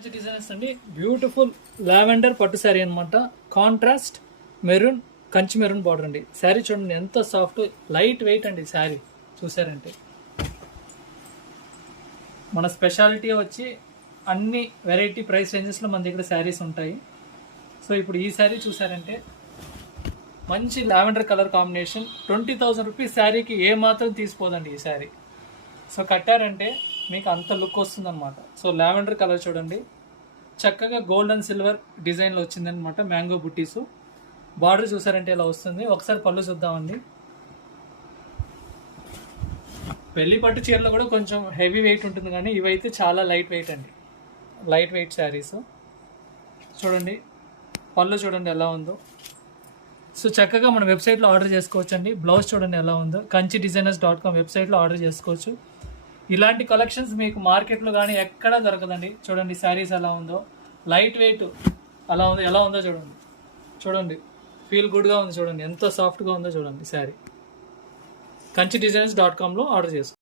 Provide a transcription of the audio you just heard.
Designs అండి. Beautiful lavender పట్టు శారీ అనమాట. Contrast maroon, Kanchi maroon border అండి. శారీ చూడండి ఎంత సాఫ్ట్, లైట్ వెయిట్ అండి. శారీ చూసారంటే మన స్పెషాలిటీ వచ్చి అన్ని వెరైటీ ప్రైస్ రేంజెస్లో మన దగ్గర శారీస్ ఉంటాయి. సో ఇప్పుడు ఈ శారీ చూసారంటే మంచి లావెండర్ కలర్ కాంబినేషన్. 20,000 రూపీస్ శారీకి ఏ మాత్రం తీసిపోదండి ఈ శారీ. సో కట్టారంటే మీకు అంత లుక్ వస్తుంది అనమాట. సో లావెండర్ కలర్ చూడండి, చక్కగా గోల్డ్ అండ్ సిల్వర్ డిజైన్లో వచ్చిందనమాట. మ్యాంగో బుట్టీసు బార్డర్ చూసారంటే ఇలా వస్తుంది. ఒకసారి పళ్ళు చూద్దామండి. పెళ్లి పట్టు చీరలో కూడా కొంచెం హెవీ వెయిట్ ఉంటుంది, కానీ ఇవైతే చాలా లైట్ వెయిట్ అండి. లైట్ వెయిట్ శారీస్ చూడండి. పళ్ళు చూడండి ఎలా ఉందో. సో చక్కగా మన వెబ్సైట్లో ఆర్డర్ చేసుకోవచ్చు అండి. బ్లౌజ్ చూడండి ఎలా ఉందో. kanchidesigners.com వెబ్సైట్లో ఆర్డర్ చేసుకోవచ్చు. ఇలాంటి కలెక్షన్స్ మీకు మార్కెట్లో కానీ ఎక్కడా దొరకదండి. చూడండి శారీస్ ఎలా ఉందో, లైట్ వెయిట్ అలా ఉందో, ఎలా ఉందో చూడండి. చూడండి ఫీల్ గుడ్గా ఉంది చూడండి, ఎంత సాఫ్ట్గా ఉందో చూడండి శారీ. kanchidesigners.comలో ఆర్డర్ చేసుకోండి.